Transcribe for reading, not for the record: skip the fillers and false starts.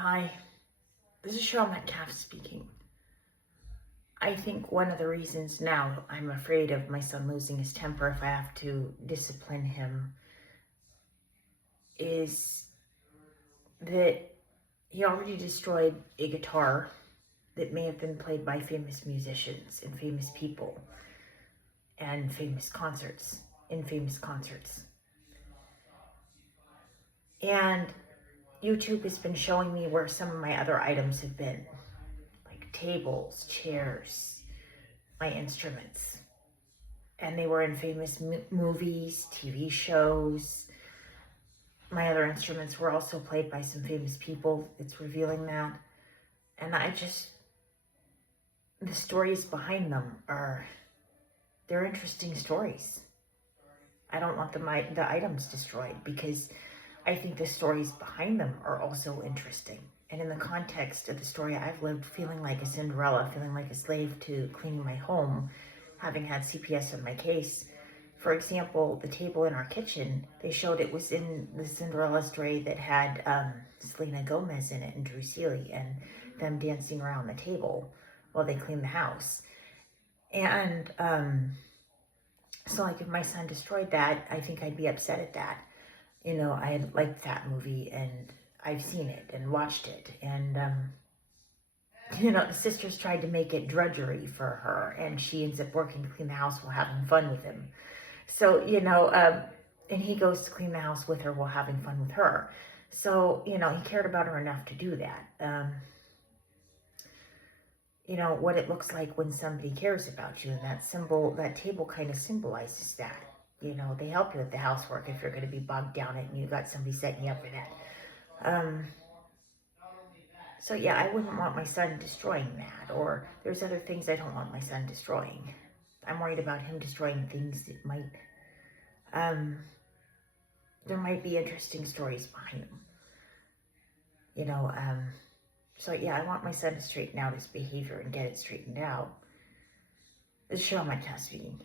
Hi, this is Cheryl Metcalf speaking. I think one of the reasons now I'm afraid of my son losing his temper if I have to discipline him is that he already destroyed a guitar that may have been played by famous musicians and famous people and famous concerts in famous concerts. And YouTube has been showing me where some of my other items have been, like tables, chairs, my instruments. And they were in famous movies, TV shows. My other instruments were also played by some famous people. It's revealing that. And the stories behind them they're interesting stories. I don't want the items destroyed because I think the stories behind them are also interesting. And in the context of the story, I've lived feeling like a Cinderella, feeling like a slave to cleaning my home, having had CPS on my case. For example, the table in our kitchen, they showed it was in the Cinderella story that had Selena Gomez in it and Drew Seeley and them dancing around the table while they cleaned the house. And so like if my son destroyed that, I think I'd be upset at that. I had liked that movie and I've seen it and watched it. And, the sisters tried to make it drudgery for her and she ends up working to clean the house while having fun with him. So, and he goes to clean the house with her while having fun with her. So, he cared about her enough to do that. What it looks like when somebody cares about you, and that table kind of symbolizes that. They help you with the housework if you're going to be bogged down in it and you got somebody setting you up for that. So yeah, I wouldn't want my son destroying that, or there's other things I don't want my son destroying. I'm worried about him destroying things that there might be interesting stories behind them. So yeah, I want my son to straighten out his behavior and get it straightened out. This is Cheryl Metcalf speaking.